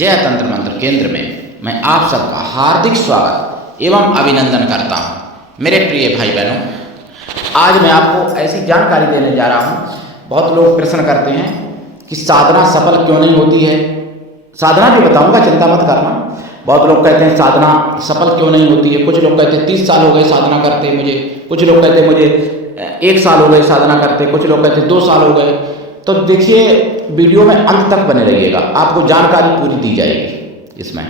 जय तंत्र मंत्र केंद्र में मैं आप सबका हार्दिक स्वागत एवं अभिनंदन करता हूँ। मेरे प्रिय भाई बहनों, आज मैं आपको ऐसी जानकारी देने जा रहा हूँ। बहुत लोग प्रश्न करते हैं कि साधना सफल क्यों नहीं होती है। साधना भी बताऊँगा, चिंता मत करना। बहुत लोग कहते हैं साधना सफल क्यों नहीं होती है। कुछ लोग कहते हैं 30 साल हो गए साधना करते मुझे, कुछ लोग कहते हैं मुझे 1 साल हो गए साधना करते, कुछ लोग कहते हैं 2 साल हो गए। तो देखिए, वीडियो में अंत तक बने रहिएगा, आपको जानकारी पूरी दी जाएगी इसमें।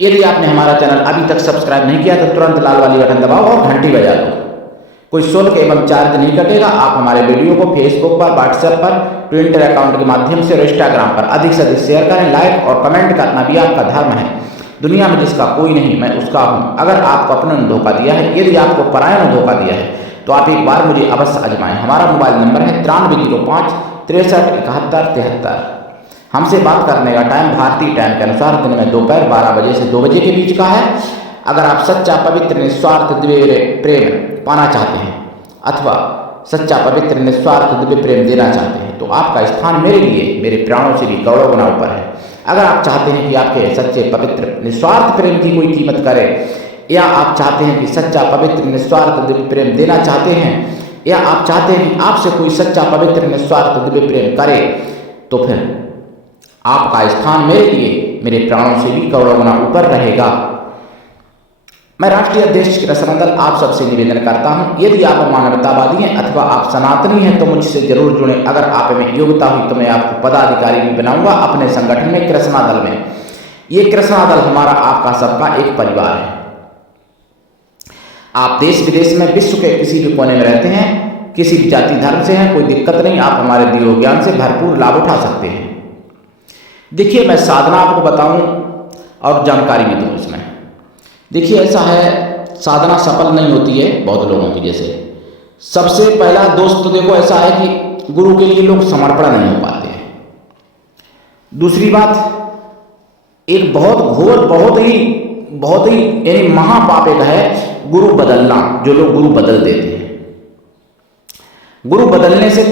यदि आपने हमारा चैनल अभी तक सब्सक्राइब नहीं किया तो तुरंत लाल वाली बटन दबाओ और घंटी बजा दो। कोई शुल्क एवं चार्ज नहीं कटेगा। आप हमारे वीडियो को फेसबुक पर, व्हाट्सएप पर, ट्विटर अकाउंट के माध्यम से और इंस्टाग्राम पर अधिक से अधिक शेयर करें। लाइक और कमेंट करना भी आपका धर्म है। दुनिया में जिसका कोई नहीं, मैं उसका हूँ। अगर आपको अपने ने धोखा दिया है, यदि आपको पराया ने धोखा दिया है, तो आप एक बार मुझे अवश्य आजमाएं। हमारा मोबाइल नंबर है 9305 63 71 73। हमसे बात करने का टाइम भारतीय टाइम के अनुसार दिन में दोपहर 12 बजे से 2 बजे के बीच का है। अगर आप सच्चा पवित्र निस्वार्थ दिव्य प्रेम पाना चाहते हैं अथवा सच्चा पवित्र निस्वार्थ दिव्य प्रेम देना चाहते हैं, तो आपका स्थान मेरे लिए मेरे प्राणों से भी करोड़ों गुना ऊपर है। अगर आप चाहते हैं कि आपके सच्चे पवित्र निस्वार्थ प्रेम की कोई कीमत करे, या आप चाहते हैं कि सच्चा पवित्र निस्वार्थ दिव्य प्रेम देना चाहते हैं, या आप चाहते हैं कि आपसे कोई सच्चा पवित्र निस्वार्थ दिव्य प्रेम करे, तो फिर आपका स्थान मेरे लिए मेरे प्राणों से भी करोड़ों गुना ऊपर रहेगा। मैं राष्ट्रीय अध्यक्ष कृष्णा दल आप सबसे निवेदन करता हूं, यदि आप मानवतावादी हैं अथवा आप सनातनी हैं तो मुझसे जरूर जुड़ें। अगर आप में योग्यता हुई तो मैं आपको पदाधिकारी भी बनाऊंगा अपने संगठन में, कृष्णा दल में। ये कृष्णा दल हमारा आपका सबका एक परिवार है। आप देश विदेश में विश्व के किसी भी कोने में रहते हैं, किसी भी जाति धर्म से हैं, कोई दिक्कत नहीं। आप हमारे दिए हुए ज्ञान से भरपूर लाभ उठा सकते हैं। देखिए, मैं साधना आपको बताऊं और जानकारी भी दूं इसमें। देखिए, ऐसा है, साधना सफल नहीं होती है बहुत लोगों की। जैसे सबसे पहला दोष तो देखो ऐसा है कि गुरु के लिए लोग समर्पण नहीं हो पाते हैं। दूसरी बात, एक बहुत घोर बहुत ही यानी महापाप एक है गुरु बदलना, जो लोग गुरु बदल देते हैं। गुरु बदलने से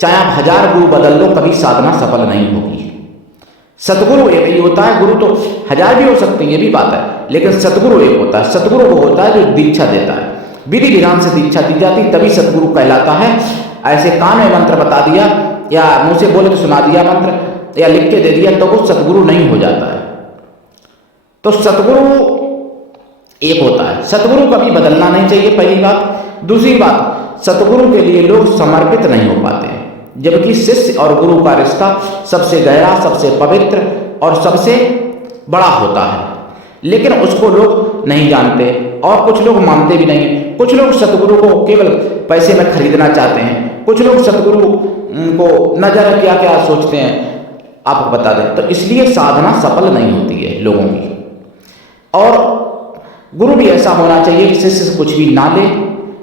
चाहे आप 1000 गुरु बदल लो, कभी साधना सफल नहीं होगी। सतगुरु एक ही होता है। गुरु तो 1000 भी हो सकते हैं, ये भी बात है, लेकिन सतगुरु एक होता है। सतगुरु वो होता है जो दीक्षा देता है। विधि विधान से दीक्षा दी जाती तभी सतगुरु कहलाता है। ऐसे कान में मंत्र बता दिया या मुंह से बोल के सुना दिया मंत्र या लिख के दे दिया तो वो सतगुरु नहीं हो जाता है। तो सतगुरु एक होता है। सतगुरु कभी बदलना नहीं चाहिए, पहली बात। दूसरी बात, सतगुरु के लिए लोग समर्पित नहीं हो पाते हैं, जबकि शिष्य और गुरु का रिश्ता सबसे गहरा, सबसे पवित्र और सबसे बड़ा होता है। लेकिन उसको लोग नहीं जानते और कुछ लोग मानते भी नहीं। कुछ लोग सतगुरु को केवल पैसे में खरीदना चाहते हैं, कुछ लोग सतगुरु को न जाने क्या क्या सोचते हैं, आपको बता दें। तो इसलिए साधना सफल नहीं होती है लोगों की। और गुरु भी ऐसा होना चाहिए कि शिष्य से कुछ भी ना ले,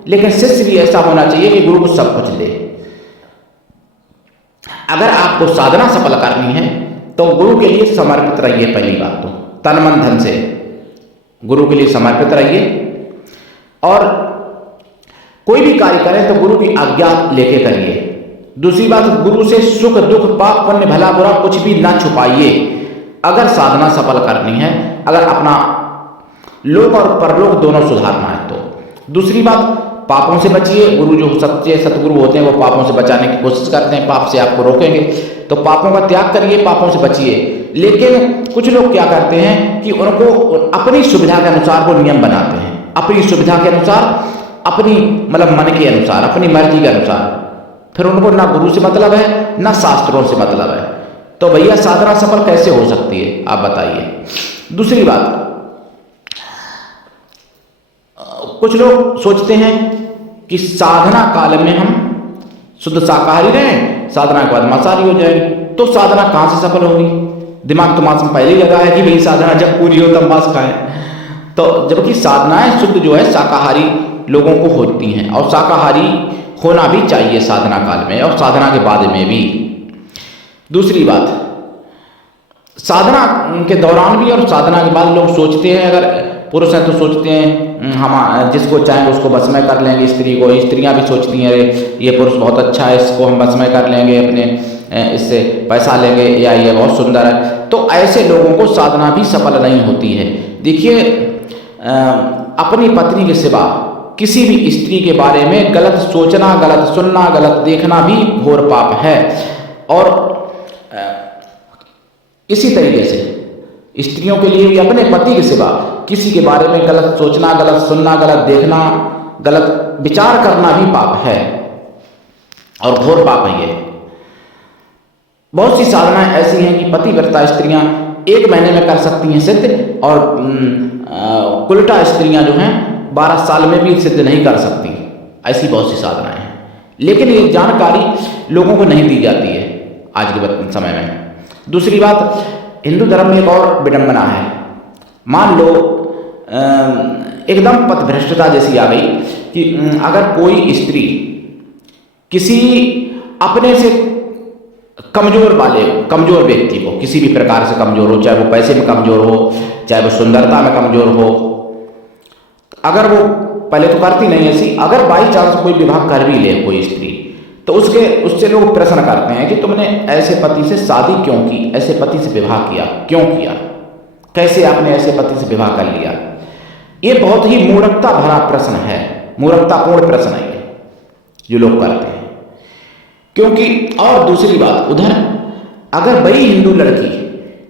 लेकिन शिष्य भी ऐसा होना चाहिए कि गुरु को सब कुछ दे। अगर आपको साधना सफल करनी है तो गुरु के लिए समर्पित रहिए। पहली बात तो तन मन धन से गुरु के लिए समर्पित रहिए, और कोई भी कार्य करें तो गुरु की आज्ञा लेके करिए। दूसरी बात, गुरु से सुख दुख पाप पुण्य भला बुरा कुछ भी ना छुपाइए। अगर साधना सफल करनी है, अगर अपना लोक और परलोक दोनों सुधारना है तो। दूसरी बात, पापों से बचिए। गुरु जो सच्चे सतगुरु होते हैं वो पापों से बचाने की कोशिश करते हैं, पाप से आपको रोकेंगे। तो पापों का त्याग करिए, पापों से बचिए। लेकिन कुछ लोग क्या करते हैं कि उनको अपनी सुविधा के अनुसार वो नियम बनाते हैं, अपनी सुविधा के अनुसार, अपनी मतलब मन के अनुसार, अपनी मर्जी के अनुसार। फिर उनको ना गुरु से मतलब है ना शास्त्रों से मतलब है। तो भैया साधना सफल कैसे हो सकती है, आप बताइए। दूसरी बात, कुछ लोग सोचते हैं कि साधना काल में हम शुद्ध शाकाहारी रहें, साधना के बाद मांसाहारी हो जाएंगे, तो साधना कहाँ से सफल होगी। दिमाग तो मांस में पहले ही लगा है कि भाई साधना जब पूरी हो तब मांस खाएं। तो जबकि साधनाएं शुद्ध जो है शाकाहारी लोगों को होती हैं, और शाकाहारी होना भी चाहिए साधना काल में और साधना के बाद में भी। दूसरी बात, साधना के दौरान भी और साधना के बाद लोग सोचते हैं, अगर पुरुष हैं तो सोचते हैं हम जिसको चाहेंगे उसको बस में कर लेंगे स्त्री को। स्त्रियां भी सोचती हैं अरे ये पुरुष बहुत अच्छा है, इसको हम बस में कर लेंगे अपने इससे पैसा लेंगे या ये बहुत सुंदर है, तो ऐसे लोगों को साधना भी सफल नहीं होती है। देखिए, अपनी पत्नी के सिवा किसी भी स्त्री के बारे में गलत सोचना, गलत सुनना, गलत देखना भी घोर पाप है। और इसी तरीके से स्त्रियों के लिए भी अपने पति के सिवा किसी के बारे में गलत सोचना, गलत सुनना, गलत देखना, गलत विचार करना भी पाप है और घोर पाप है ये। बहुत सी साधनाएं ऐसी हैं कि पतिव्रता स्त्रियां 1 महीने में कर सकती हैं सिद्ध, और उल्टा स्त्रियां जो हैं 12 साल में भी सिद्ध नहीं कर सकती। ऐसी बहुत सी साधनाएं हैं, लेकिन ये जानकारी लोगों को नहीं दी जाती है आज के समय में। दूसरी बात, हिंदू धर्म में एक और विडंबना है। मान लो एकदम पथभ्रष्टता जैसी आ गई कि अगर कोई स्त्री किसी अपने से कमजोर व्यक्ति को, किसी भी प्रकार से कमजोर हो, चाहे वो पैसे में कमजोर हो, चाहे वो सुंदरता में कमजोर हो, अगर वो पहले तो करती नहीं ऐसी, अगर बाई चांस कोई विवाह कर भी ले कोई स्त्री, तो उससे लोग प्रश्न करते हैं कि तुमने ऐसे पति से शादी क्यों की, ऐसे पति से विवाह किया क्यों किया, कैसे आपने ऐसे पति से विवाह कर लिया। ये बहुत ही मूर्खता भरा प्रश्न है, मूर्खतापूर्ण प्रश्न है ये जो लोग करते हैं। क्योंकि और दूसरी बात, उधर अगर बड़ी हिंदू लड़की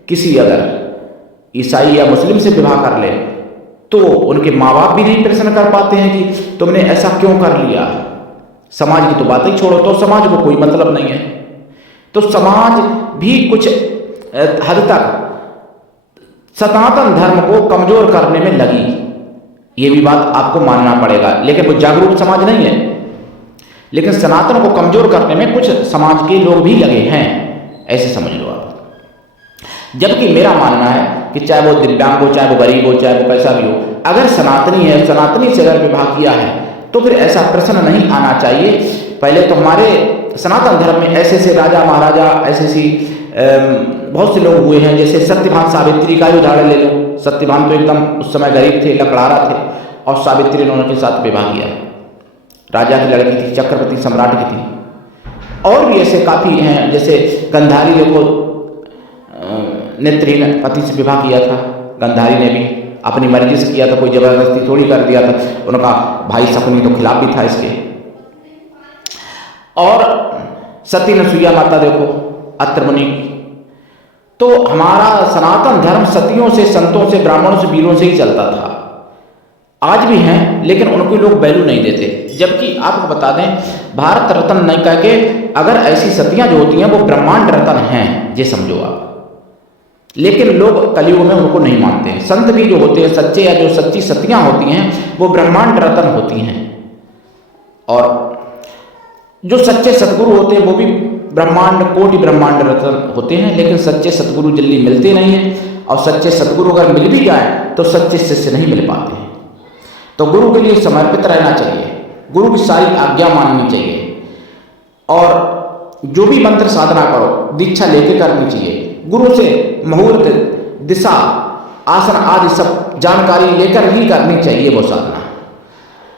किसी अगर ईसाई या मुस्लिम से विवाह कर ले, तो उनके माँ बाप भी नहीं प्रश्न कर पाते हैं कि तुमने ऐसा क्यों कर लिया। समाज की तो बात ही छोड़ो, तो समाज को कोई मतलब नहीं है। तो समाज भी कुछ हद तक सनातन धर्म को कमजोर करने में लगी, ये भी बात आपको मानना पड़ेगा। लेकिन वो जागरूक समाज नहीं है, लेकिन सनातन को कमजोर करने में कुछ समाज के लोग भी लगे हैं, ऐसे समझ लो आप। जबकि मेरा मानना है कि चाहे वो दिव्यांग हो, चाहे वो गरीब हो, चाहे वो कैसा भी हो, अगर सनातनी है, सनातनी से अगर विवाह किया है, तो फिर ऐसा प्रश्न नहीं आना चाहिए। पहले तो हमारे सनातन धर्म में ऐसे ऐसे राजा महाराजा, ऐसे बहुत से लोग हुए हैं, जैसे सत्यवान सावित्री का ही उदाहरण ले लो। सत्यवान तो एकदम उस समय गरीब थे, लकड़ारा थे, और सावित्री ने उनके साथ विवाह किया। राजा की लड़की थी, चक्रवर्ती सम्राट की थी। और भी ऐसे काफ़ी हैं, जैसे गंधारी देखो, नेत्रहीन पति से विवाह किया था। गंधारी ने भी अपनी मर्जी से किया था, कोई जबरदस्ती थोड़ी कर दिया था। उनका भाई शकुनी तो खिलाफ भी था इसके। और सती नसुईया माता देखो, अत्र मुनि। तो हमारा सनातन धर्म सतियों से, संतों से, ब्राह्मणों से, वीरों से ही चलता था। आज भी हैं, लेकिन उनको लोग वैल्यू नहीं देते। जबकि आपको बता दें, भारत रत्न नहीं कह के अगर ऐसी सतियां जो होती हैं वो ब्रह्मांड रत्न हैं, ये समझो आप। लेकिन लोग कलयुग में उनको नहीं मानते हैं। संत भी जो होते हैं सच्चे, या जो सच्ची सतियां होती हैं, वो ब्रह्मांड रत्न होती हैं। और जो सच्चे सतगुरु होते हैं वो भी कोटि ब्रह्मांड रत्न होते हैं। लेकिन सच्चे सतगुरु जल्दी मिलते नहीं हैं, और सच्चे सतगुरु अगर मिल भी जाए तो सच्चे शिष्य नहीं मिल पाते हैं। तो गुरु के लिए समर्पित रहना चाहिए, गुरु की सारी आज्ञा माननी चाहिए, और जो भी मंत्र साधना करो दीक्षा लेके करनी चाहिए। गुरु से मुहूर्त, दिशा, आसन आदि सब जानकारी लेकर ही करनी चाहिए वो साधना।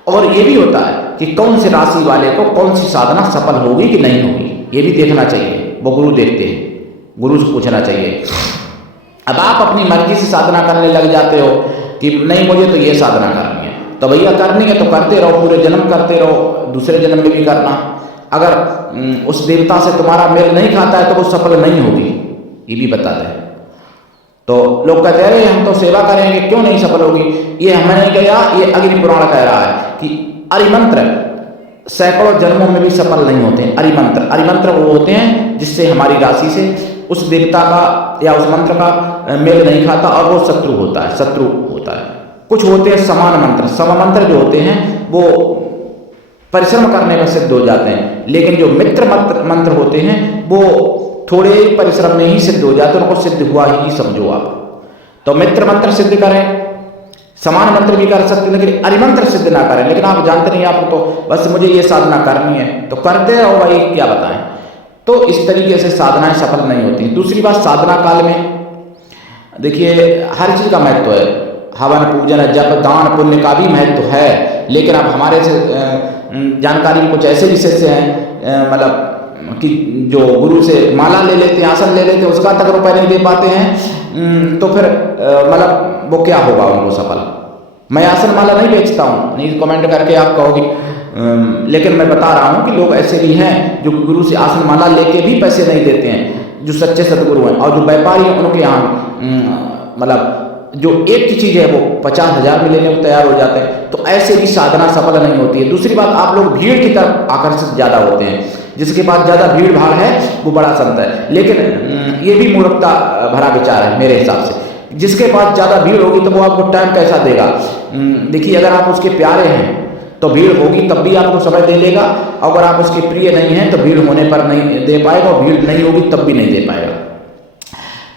और ये भी होता है कि कौन से राशि वाले को कौन सी साधना सफल होगी कि नहीं होगी, ये भी देखना चाहिए। वो गुरु देखते हैं, गुरु से पूछना चाहिए। अब आप अपनी मर्जी से साधना करने लग जाते हो कि नहीं मुझे तो ये साधना करनी है, तो भैया करनी है तो करते रहो, पूरे जन्म करते रहो, दूसरे जन्म में भी करना। अगर उस देवता से तुम्हारा मेल नहीं खाता है तो वो सफल नहीं होगी, ये भी बता दें। तो लोग कहते हैं हम तो सेवा करेंगे, क्यों नहीं सफल होगी। ये हमें नहीं कहा, ये अग्नि पुराण कह रहा है कि अरिमंत्र सैकड़ों जन्मों में भी सफल नहीं होते हैं। अरिमंत्र वो होते हैं जिससे हमारी राशि से उस देवता का या उस मंत्र का मेल नहीं खाता, और वो शत्रु होता है। कुछ होते हैं समान मंत्र जो होते हैं वो परिश्रम करने में सिद्ध हो जाते हैं। लेकिन जो मित्र मंत्र होते हैं वो थोड़े परिश्रम में ही सिद्ध हो जाते हैं, उनको सिद्ध हुआ ही समझो आप। तो मित्र मंत्र सिद्ध करें, समान मंत्र भी कर सकते हैं, लेकिन अरिमंत्र सिद्ध ना करें। लेकिन आप जानते नहीं, आप तो बस मुझे ये साधना करनी है तो करते रहो भाई, क्या बताएं। तो इस तरीके से साधनाएं सफल नहीं होती। दूसरी बात, साधना काल में देखिए हर चीज़ का महत्व है। हवन, पूजन, जप, दान, पुण्य का भी महत्व है। लेकिन अब हमारे से जानकारी में कुछ ऐसे भी शिष्य हैं, मतलब कि जो गुरु से माला ले लेते हैं, आसन ले लेते हैं, उसका तक रुपए नहीं दे पाते हैं, तो फिर मतलब वो क्या होगा उनको सफल। मैं आसन माला नहीं बेचता हूँ, नहीं कमेंट करके आप कहोगे, लेकिन मैं बता रहा हूँ कि लोग ऐसे भी हैं जो गुरु से आसन माला लेके भी पैसे नहीं देते हैं, जो सच्चे सदगुरु हैं। और जो व्यापारी हैं उनके यहाँ मतलब जो एक की चीज़ है वो 50,000 में लेने को तैयार हो जाते हैं। तो ऐसे भी साधना सफल नहीं होती है। दूसरी बात, आप लोग भीड़ की तरफ आकर्षित ज़्यादा होते हैं, जिसके पास ज़्यादा भीड़ भाड़ है वो बड़ा संत है। लेकिन ये भी मूर्खता भरा विचार है मेरे हिसाब से। जिसके पास ज़्यादा भीड़ होगी तो वो आपको टाइम कैसा देगा। देखिए, अगर आप उसके प्यारे हैं तो भीड़ होगी तब भी आपको समय दे लेगा, अगर आप उसके प्रिय नहीं हैं तो भीड़ होने पर नहीं दे पाएगा, और भीड़ नहीं होगी तब भी नहीं दे पाएगा।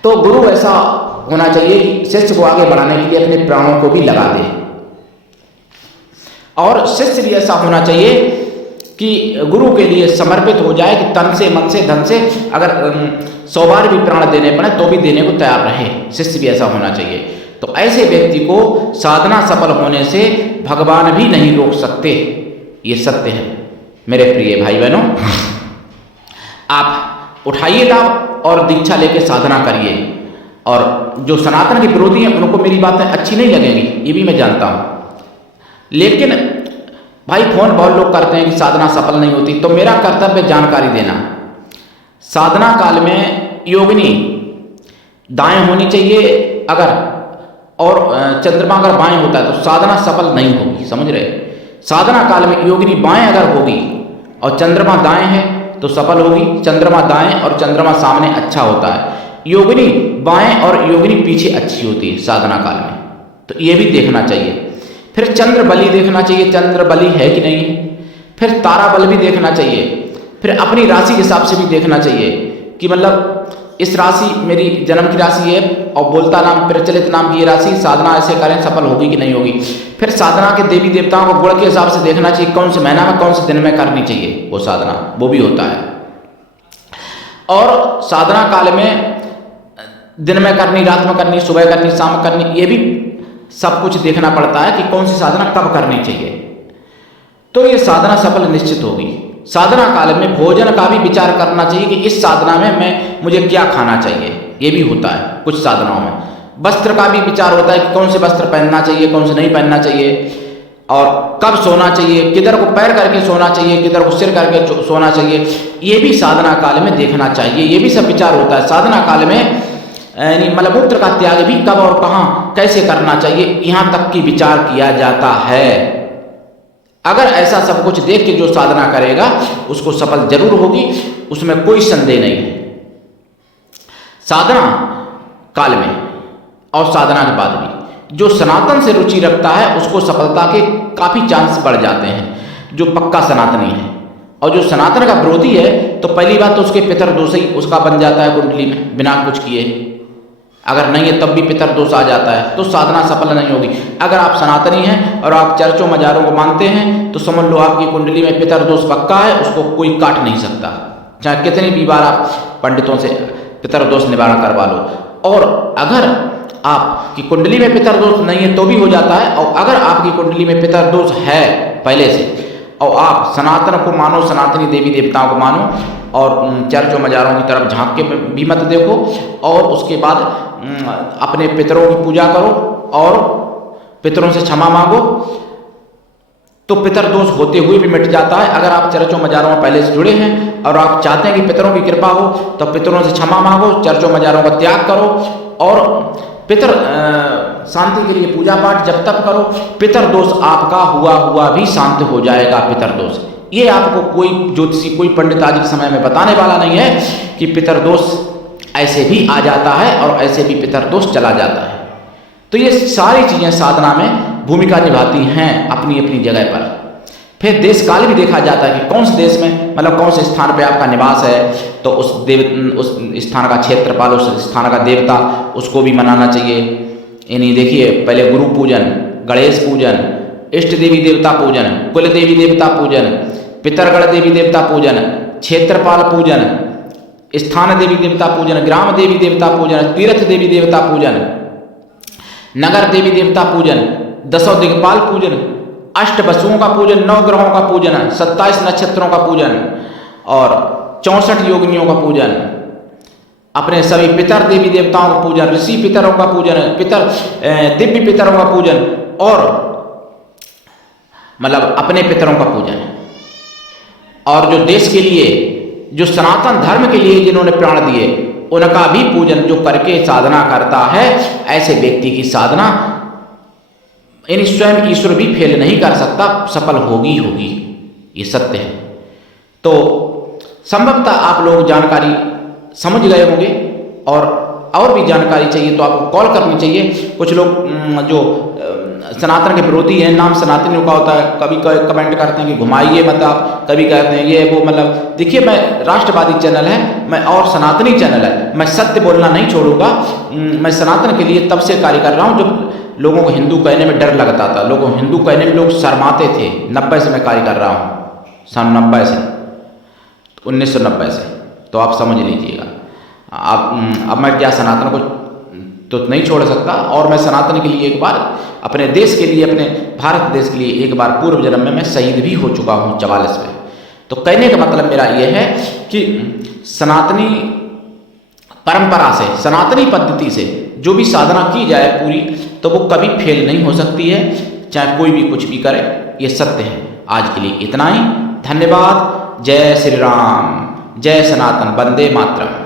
तो गुरु ऐसा होना चाहिए कि शिष्य को आगे बढ़ाने के लिए अपने प्राणों को भी लगा दे, और शिष्य भी ऐसा होना चाहिए कि गुरु के लिए समर्पित हो जाए कि तन से, मन से, धन से अगर 100 बार भी प्राण देने पड़े तो भी देने को तैयार रहे। शिष्य भी ऐसा होना चाहिए। तो ऐसे व्यक्ति को साधना सफल होने से भगवान भी नहीं रोक सकते, ये सत्य है मेरे प्रिय भाई बहनों। आप उठाइए लाभ और दीक्षा लेके साधना करिए। और जो सनातन के विरोधी हैं उनको मेरी बातें अच्छी नहीं लगेंगी, ये भी मैं जानता हूँ। लेकिन भाई फोन बहुत लोग करते हैं कि साधना सफल नहीं होती, तो मेरा कर्तव्य जानकारी देना। साधना काल में योगिनी दाएं होनी चाहिए अगर, और चंद्रमा अगर बाएं होता है तो साधना सफल नहीं होगी, समझ रहे। साधना काल में योगिनी बाएं अगर होगी और चंद्रमा दाएं है तो सफल होगी। चंद्रमा दाएं और चंद्रमा सामने अच्छा होता है। योगिनी बाएं और योगिनी पीछे अच्छी होती है साधना काल में, तो ये भी देखना चाहिए। फिर चंद्र बली देखना चाहिए, चंद्र बली है कि नहीं है। फिर तारा बल भी देखना चाहिए। फिर अपनी राशि के हिसाब से भी देखना चाहिए कि मतलब इस राशि मेरी जन्म की राशि है और बोलता नाम प्रचलित नाम की ये राशि, साधना ऐसे करें सफल होगी कि नहीं होगी। फिर साधना के देवी देवताओं को गुण के हिसाब से देखना चाहिए, कौन से महीना में कौन से दिन में करनी चाहिए वो साधना, वो भी होता है। और साधना काल में दिन में करनी, रात में करनी, सुबह करनी, शाम करनी, ये भी सब कुछ देखना पड़ता है कि कौन सी साधना कब करनी चाहिए। तो ये साधना सफल निश्चित होगी। साधना काल में भोजन का भी विचार करना चाहिए कि इस साधना में मुझे क्या खाना चाहिए, ये भी होता है कुछ साधनाओं में। वस्त्र का भी विचार होता है कि कौन से वस्त्र पहनना चाहिए, कौन से नहीं पहनना चाहिए, और कब सोना चाहिए, किधर को पैर करके सोना चाहिए, किधर को सिर करके सोना चाहिए, ये भी साधना काल में देखना चाहिए। ये भी सब विचार होता है साधना काल में। यानी मलमूत्र का त्याग भी कब और कहाँ कैसे करना चाहिए, यहाँ तक की विचार किया जाता है। अगर ऐसा सब कुछ देख के जो साधना करेगा उसको सफल जरूर होगी, उसमें कोई संदेह नहीं है। साधना काल में और साधना के बाद भी जो सनातन से रुचि रखता है उसको सफलता के काफ़ी चांस बढ़ जाते हैं, जो पक्का सनातनी है। और जो सनातन का विरोधी है तो पहली बात तो उसके पितर दोष ही उसका बन जाता है कुंडली में बिना कुछ किए। अगर नहीं है तब भी पितर दोष आ जाता है, तो साधना सफल नहीं होगी। अगर आप सनातनी हैं और आप चर्चों मजारों को मानते हैं तो समझ लो आपकी कुंडली में पितर दोष पक्का है, उसको कोई काट नहीं सकता, चाहे कितनी भी बार आप पंडितों से पितर दोष निवारण करवा लो। और अगर आपकी कुंडली में पितर दोष नहीं है तो भी हो जाता है, और अगर आपकी कुंडली में पितर दोष है पहले से और आप सनातन को मानो, सनातनी देवी देवताओं को मानो, और चर्चों मजारों की तरफ झांक के भी मत देखो, और उसके बाद अपने पितरों की पूजा करो और पितरों से क्षमा मांगो, तो पितर दोष होते हुए भी मिट जाता है। अगर आप चर्चों मजारों में पहले से जुड़े हैं और आप चाहते हैं कि पितरों की कृपा हो तो पितरों से क्षमा मांगो, चर्चों मजारों का त्याग करो, और पितर शांति के लिए पूजा पाठ जब तक करो, पितर दोष आपका हुआ भी शांत हो जाएगा। पितर दोष ये आपको कोई ज्योतिषी, कोई पंडित आज के समय में बताने वाला नहीं है कि पितर दोष ऐसे भी आ जाता है और ऐसे भी पितर दोष चला जाता है। तो ये सारी चीज़ें साधना में भूमिका निभाती हैं अपनी अपनी जगह पर। फिर देश काल भी देखा जाता है कि कौन से देश में, मतलब कौन से स्थान पे आपका निवास है, तो उस स्थान का क्षेत्रपाल, उस स्थान का देवता, उसको भी मनाना चाहिए। यानी देखिए, पहले गुरु पूजन, गणेश पूजन, इष्ट देवी देवता पूजन, कुल देवी देवता पूजन, पितरगण देवी देवता पूजन, क्षेत्रपाल पूजन, स्थान देवी देवता पूजन, ग्राम देवी देवता पूजन, तीर्थ देवी देवता पूजन, नगर देवी देवता पूजन, दसों दिग्पाल पूजन, अष्ट वसुओं का पूजन, 9 ग्रहों का पूजन, 27 नक्षत्रों का पूजन, और 64 योगिनियों का पूजन, अपने सभी पितर देवी देवताओं का पूजन, ऋषि पितरों का पूजन, दिव्य पितरों का पूजन और मतलब अपने पितरों का पूजन, और जो देश के लिए, जो सनातन धर्म के लिए जिन्होंने प्राण दिए, उनका भी पूजन जो करके साधना करता है, ऐसे व्यक्ति की साधना यानी स्वयं ईश्वर भी फेल नहीं कर सकता, सफल होगी होगी, ये सत्य है। तो संभवतः आप लोग जानकारी समझ गए होंगे, और भी जानकारी चाहिए तो आपको कॉल करनी चाहिए। कुछ लोग जो सनातन के विरोधी हैं, नाम सनातनियों का होता है, कभी कमेंट करते हैं कि घुमाइए मत आप, कभी कहते हैं ये वो, मतलब देखिए मैं राष्ट्रवादी चैनल है, मैं और सनातनी चैनल है, मैं सत्य बोलना नहीं छोड़ूंगा। मैं सनातन के लिए तब से कार्य कर रहा हूँ जब लोगों को हिंदू कहने में डर लगता था, लोगों को हिंदू कहने में लोग शर्माते थे। 90 से मैं कार्य कर रहा हूँ, सन 90 से, 1990 से, तो आप समझ लीजिएगा। अब मैं क्या सनातन को तो नहीं छोड़ सकता, और मैं सनातन के लिए एक बार, अपने देश के लिए, अपने भारत देश के लिए एक बार पूर्व जन्म में मैं शहीद भी हो चुका हूँ 44 में। तो कहने का मतलब मेरा यह है कि सनातनी परंपरा से, सनातनी पद्धति से जो भी साधना की जाए पूरी, तो वो कभी फेल नहीं हो सकती है, चाहे कोई भी कुछ भी करे, ये सत्य है। आज के लिए इतना ही, धन्यवाद। जय श्री राम, जय सनातन, वंदे मातरम।